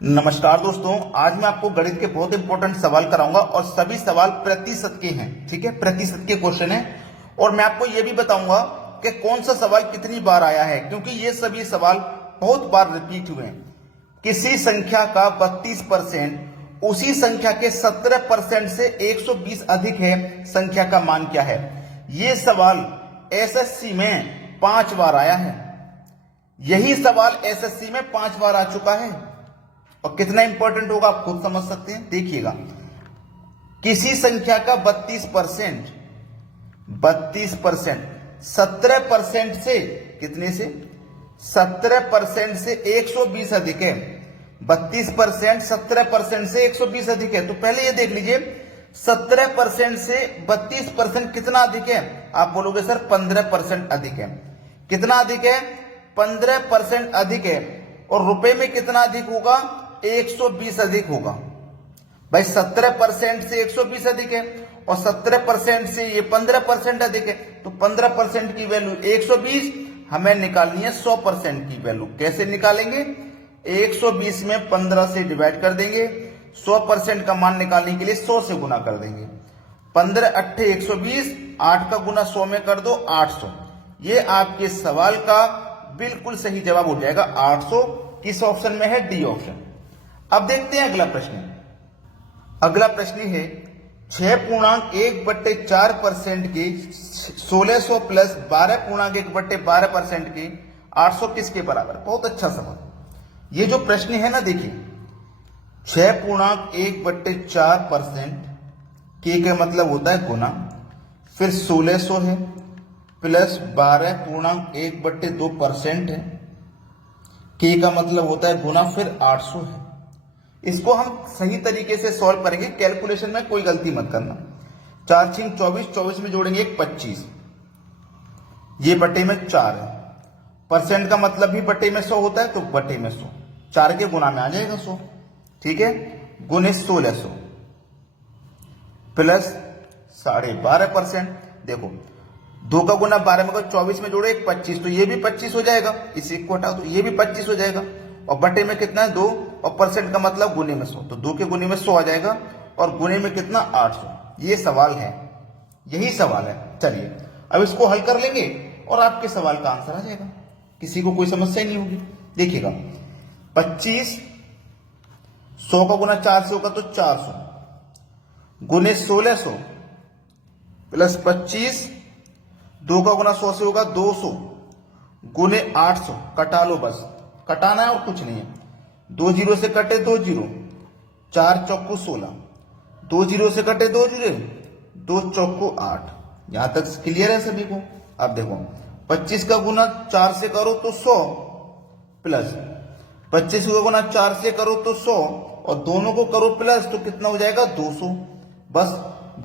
नमस्कार दोस्तों, आज मैं आपको गणित के बहुत इंपॉर्टेंट सवाल कराऊंगा और सभी सवाल प्रतिशत के हैं। ठीक है, प्रतिशत के क्वेश्चन हैं और मैं आपको यह भी बताऊंगा कि कौन सा सवाल कितनी बार आया है, क्योंकि ये सभी सवाल बहुत बार रिपीट हुए हैं। किसी संख्या का 32% उसी संख्या के 17% से 120 अधिक है, संख्या का मान क्या है? ये सवाल एसएससी में 5 बार आया है। यही सवाल एसएससी में 5 बार आ चुका है और कितना इंपॉर्टेंट होगा आप खुद समझ सकते हैं। देखिएगा, किसी संख्या का 32% 17% से कितने से 17% से 120 अधिक है। 32% 17% से 120 अधिक है, तो पहले ये देख लीजिए 17% से 32% कितना अधिक है? आप बोलोगे सर 15% अधिक है। कितना अधिक है? 15% अधिक है। और रुपए में कितना अधिक होगा? 120 अधिक होगा। भाई 17% से 120 अधिक है और 17% से ये 15% अधिक है, तो 15% की वैल्यू 120, हमें निकालनी है 100% की वैल्यू। कैसे निकालेंगे? 120 में 15 से डिवाइड कर देंगे, 100% का मान निकालने के लिए 100 से गुना कर देंगे। 15 अट्ठे 120, 8 का गुना 100 में कर दो 800। ये आपके सवाल का बिल्कुल सही जवाब हो जाएगा 800। किस ऑप्शन में है? D option. अब देखते हैं अगला प्रश्न। अगला प्रश्न है 6.1/4% के 1600 प्लस 12.1/12% के 800 किसके बराबर? बहुत अच्छा सवाल। ये जो प्रश्न है ना, देखिए 6.1/4% के मतलब होता है गुना, फिर 1600 है प्लस 12.1/2% है, के का मतलब होता है गुना, फिर 800 है। इसको हम सही तरीके से सॉल्व करेंगे, कैलकुलेशन में कोई गलती मत करना। 4 6 24, 24 में जोड़ेंगे 25, ये बटे में 4 है। परसेंट का मतलब भी बटे में 100 होता है, तो बटे में 100, 4 के गुना में आ जाएगा 100। ठीक है, गुने 1600 प्लस 12.5%। देखो 2 का गुना 12 में 24 में जोड़े 25, तो ये भी 25 हो जाएगा। इसी को हटा दो, ये भी 25 हो जाएगा। और बटे में कितना है? 2, और परसेंट का मतलब गुने में 100, तो 2 के गुने में 100 आ जाएगा और गुने में कितना? 800। ये सवाल है, यही सवाल है। चलिए अब इसको हल कर लेंगे और आपके सवाल का आंसर आ जाएगा, किसी को कोई समस्या नहीं होगी। देखिएगा 25, 100 का गुना 4 से होगा तो 400, गुने 1600 प्लस 25, 2 का गुना 100 से होगा 200, गुने 800। कटा लो, बस कटाना है और कुछ नहीं है। 2 जीरो से कटे 2 जीरो, 4 चौको 16, 2 जीरो से कटे 2 जीरो, 2 चौको 8। यहां तक क्लियर है सभी को? अब देखो 25 का गुना 4 से करो तो 100, प्लस 25 का गुना 4 से करो तो 100, और दोनों को करो प्लस, तो कितना हो जाएगा? 200। बस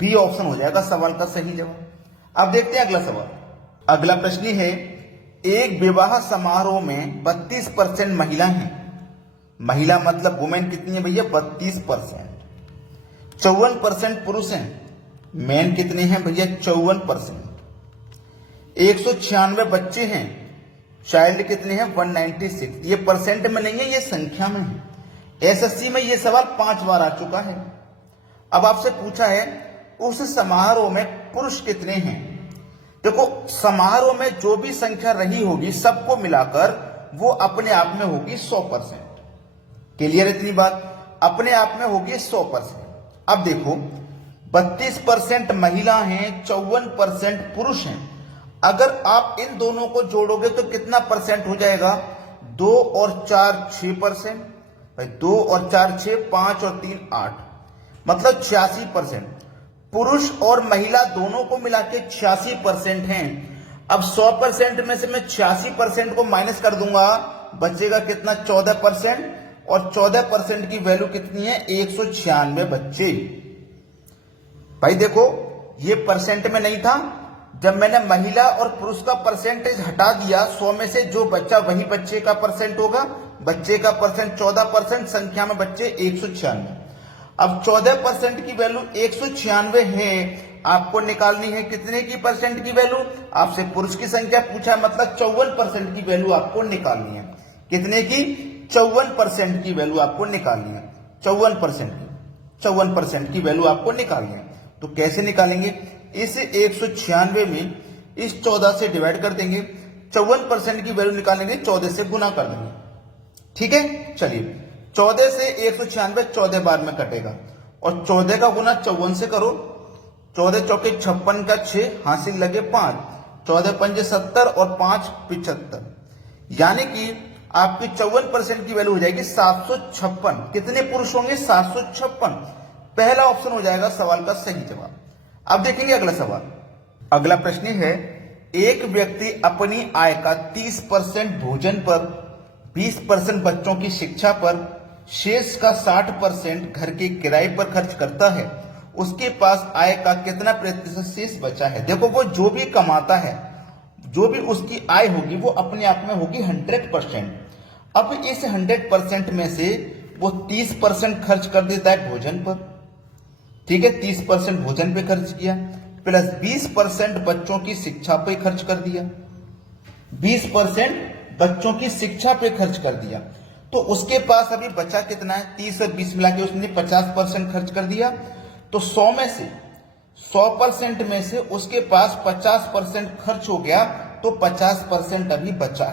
बी ऑप्शन हो जाएगा सवाल का सही जवाब। अब देखते हैं अगला सवाल। अगला प्रश्न है, एक विवाह समारोह में 32% महिला हैं। महिला मतलब वुमेन कितनी है भैया? 32%। 54% पुरुष हैं। मैन कितने हैं भैया? 54%। 196 बच्चे हैं। चाइल्ड कितने हैं? 196। ये परसेंट में नहीं है, ये संख्या में है। एसएससी में ये सवाल 5 बार आ चुका है। अब आपसे पूछा है उस समारोह में पुरुष कितने हैं। देखो समारोह में जो भी संख्या रही होगी सबको मिलाकर वो अपने आप में होगी 100%। क्लियर इतनी बात? अपने आप में होगी 100%। अब देखो 32% महिला हैं, 54% पुरुष हैं। अगर आप इन दोनों को जोड़ोगे तो कितना परसेंट हो जाएगा? 2 और 4 6%। भाई 2 और 4 6, 5 और 3 8, मतलब 86%। पुरुष और महिला दोनों को मिला के 86% हैं। अब 100% में से मैं 86% को माइनस कर दूंगा, बचेगा कितना? 14%। और 14% की वैल्यू कितनी है? 196 बच्चे। भाई देखो ये परसेंट में नहीं था, जब मैंने महिला और पुरुष का परसेंटेज हटा दिया 100 में से, जो बच्चा वही बच्चे का परसेंट होगा। बच्चे का परसेंट 14%, संख्या में बच्चे 196। अब 14% की वैल्यू 196 है, आपको निकालनी है कितने की परसेंट की वैल्यू? आपसे पुरुष की संख्या पूछा, मतलब 54% की वैल्यू आपको निकालनी है। कितने की? 54% की वैल्यू आपको निकालनी है। 54% की वैल्यू आपको निकालनी है। तो कैसे निकालेंगे? इस 196 में इस 14 से डिवाइड कर देंगे। 54% की वैल्यू निकालेंगे, 14 से गुना कर देंगे। ठीक है, चलिए 14 से 196 14 बार में कटेगा और 14 का गुना 54 से करो। 14 चौके 56 का 6, हासिल लगे 5, 14 पंजे 70 और 5 75, यानी कि आपकी 54% की वैल्यू हो जाएगी 756। कितने पुरुष होंगे? 756। पहला ऑप्शन हो जाएगा सवाल का सही जवाब। अब देखेंगे अगला सवाल। अगला प्रश्न है, एक व्यक्ति अपनी आय का 30% भोजन पर, 20% बच्चों की शिक्षा पर, शेष का 60% घर के किराए पर खर्च करता है। उसके पास आय का कितना प्रतिशत शेष बचा है? देखो, वो जो भी कमाता है, जो भी उसकी आय होगी वो अपने आप में होगी 100%। अब इस 100% में से वो 30% खर्च कर देता है भोजन पर। ठीक है, 30% भोजन पे खर्च किया, प्लस 20% बच्चों की शिक्षा पे खर्च कर दिया। 20% बच्चों की शिक्षा पे खर्च कर दिया। तो उसके पास अभी बचा कितना है? 30 और 20 मिला के उसने 50% खर्च कर दिया। तो 100 में से 100% में से उसके पास 50% खर्च हो गया, तो 50% अभी बचा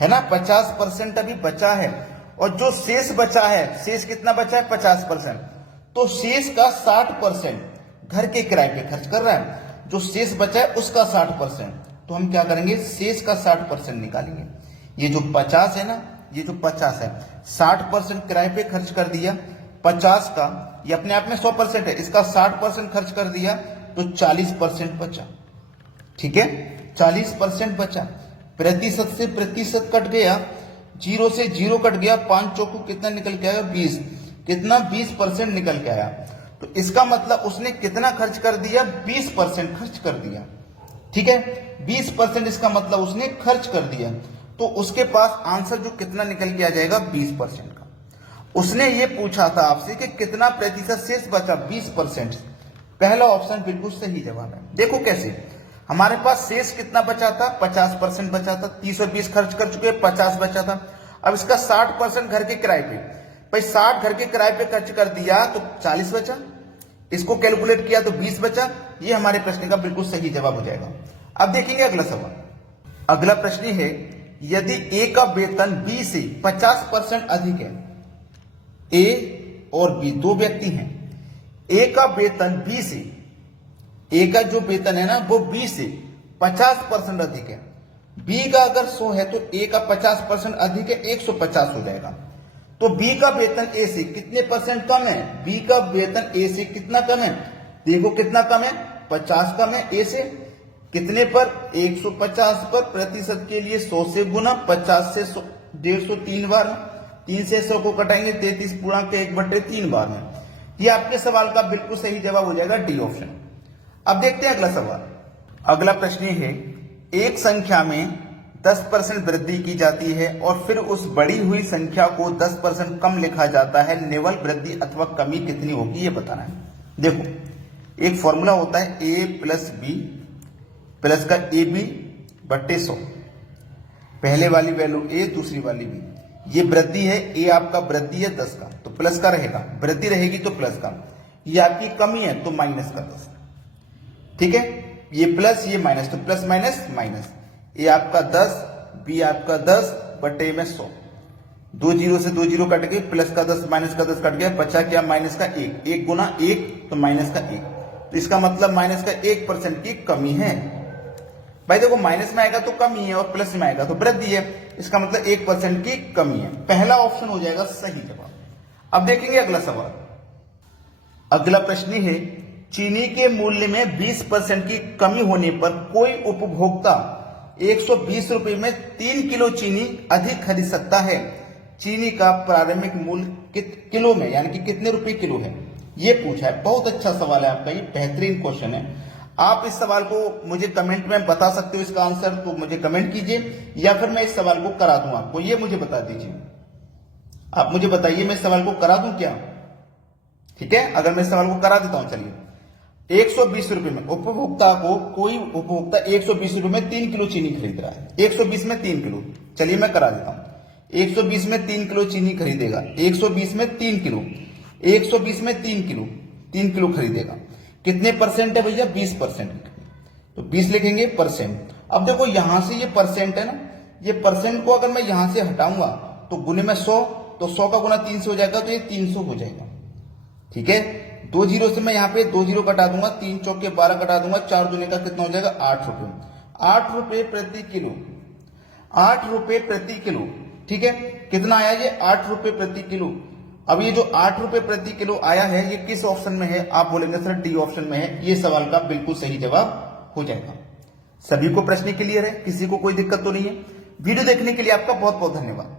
है ना? 50% अभी बचा है। और जो शेष बचा है, शेष कितना बचा है? 50%। तो शेष का 60% घर के किराए पे खर्च कर रहा है। जो शेष बचा है उसका 60%। तो हम क्या करेंगे? शेष का 60% निकालेंगे। ये जो 50 है ना, ये जो 50 है, 60% किराए पे खर्च कर दिया। 50 का, ये अपने आप में 100% है, इसका 60% खर्च कर दिया, तो 40% बचा। ठीक है, 40% बचा। प्रतिशत से प्रतिशत कट गया, 0 से 0 कट गया, 5 चौको कितना निकल के आया? 20। कितना? 20% निकल के आया। तो इसका मतलब उसने कितना खर्च कर दिया? 20% खर्च कर दिया। ठीक है, 20% इसका मतलब उसने खर्च कर दिया। तो उसके पास आंसर जो कितना निकल के आ जाएगा? 20% का। उसने ये पूछा था आपसे कि कितना प्रतिशत शेष बचा? 20%। पहला ऑप्शन बिल्कुल सही जवाब है। देखो कैसे, हमारे पास शेष कितना बचा था? 50% बचा था। 30 और 20 खर्च कर चुके, 50 बचा था। अब इसका 60% घर के किराए पे, भाई 60 घर के किराए पे खर्च कर दिया तो 40 बचा। इसको कैलकुलेट किया तो 20 बचा। ये हमारे प्रश्न का बिल्कुल सही जवाब हो जाएगा। अब देखेंगे अगला सवाल। अगला प्रश्न है, यदि ए का वेतन बी से 50% अधिक है, ए और बी दो व्यक्ति हैं, ए का वेतन बी से, ए का जो वेतन है ना वो बी से 50% अधिक है। बी का अगर 100 है तो ए का 50% अधिक है, 150 हो जाएगा। तो बी का वेतन ए से कितने परसेंट कम है? बी का वेतन ए से कितना कम है? देखो कितना कम है? 50 कम है ए से। कितने पर? 150 पर। प्रतिशत के लिए 100 से गुना, 50 से 150 3 बार में, 3 से 100 को कटाएंगे 33 पूरा के 1/3 बार में। ये आपके सवाल का बिल्कुल सही जवाब हो जाएगा, डी ऑप्शन। अब देखते हैं अगला सवाल। अगला प्रश्न है, एक संख्या में 10% वृद्धि की जाती है और फिर उस बढ़ी हुई संख्या को 10% कम लिखा जाता है, निवल वृद्धि अथवा कमी कितनी होगी ये बताना है। देखो एक फॉर्मूला होता है a प्लस बी प्लस का AB/100। पहले वाली वैल्यू a, दूसरी वाली b। ये वृद्धि है, a आपका वृद्धि है 10 का तो प्लस का रहेगा, वृद्धि रहेगी तो प्लस का। ये आपकी कमी है तो माइनस का 10। ठीक है, ये प्लस ये माइनस, तो प्लस माइनस माइनस। ए आपका 10, बी आपका 10 बटे में 100। 2 जीरो से 2 जीरो कट गए, प्लस का 10 माइनस का 10 कट गया, बचा क्या? माइनस का 1। 1 गुना 1 तो माइनस का 1। तो इसका मतलब माइनस का 1% की कमी है। भाई देखो माइनस में आएगा तो कमी है और प्लस में आएगा तो वृद्धि है, इसका मतलब 1% की कमी है। पहला ऑप्शन हो जाएगा सही जवाब। अब देखेंगे अगला सवाल। अगला प्रश्न है, चीनी के मूल्य में 20% की कमी होने पर कोई उपभोक्ता 120 रुपए में 3 किलो चीनी अधिक खरीद सकता है। चीनी का प्रारंभिक मूल्य किलो में यानी कि कितने रुपए किलो है, ये पूछा है। बहुत अच्छा सवाल है आपका, ये बेहतरीन क्वेश्चन है। आप इस सवाल को मुझे कमेंट में बता सकते हो इसका आंसर, तो मुझे कमेंट कीजिए या फिर मैं इस सवाल को करा दूं आपको, ये मुझे बता दीजिए। आप मुझे बताइए मैं इस सवाल को करा दूं क्या? ठीक है, अगर मैं इस सवाल को करा देता हूं, चलिए 120 रुपए में उपभोक्ता को, कोई उपभोक्ता 120 रुपए में 3 किलो चीनी खरीद रहा है। 120 में 3 किलो, चलिए मैं करा देता हूं। 120 में 3 किलो चीनी खरीदेगा, 120 में 3 किलो, 120 में 3 किलो खरीदेगा। कितने परसेंट है भैया? 20%। तो 20 लिखेंगे परसेंट। अब देखो यहां से ये परसेंट है ना, ये परसेंट को अगर मैं यहां से हटाऊंगा तो गुने में 100, तो 100 का गुना 3 से हो जाएगा, तो ये 300 हो जाएगा। ठीक है, 2 जीरो से मैं यहाँ पे 2 जीरो कटा दूंगा, 3 चौके 12 कटा दूंगा, 4 दूने का कितना हो जाएगा? 8 रुपए। 8 रुपए प्रति किलो, 8 रुपए प्रति किलो। ठीक है, कितना आया ये? 8 रुपए प्रति किलो। अब ये जो 8 रुपए प्रति किलो आया है, ये किस ऑप्शन में है? आप बोलेंगे सर डी ऑप्शन में है। ये सवाल का बिल्कुल सही जवाब हो जाएगा। सभी को प्रश्न क्लियर है? किसी को कोई दिक्कत तो नहीं है? वीडियो देखने के लिए आपका बहुत बहुत धन्यवाद।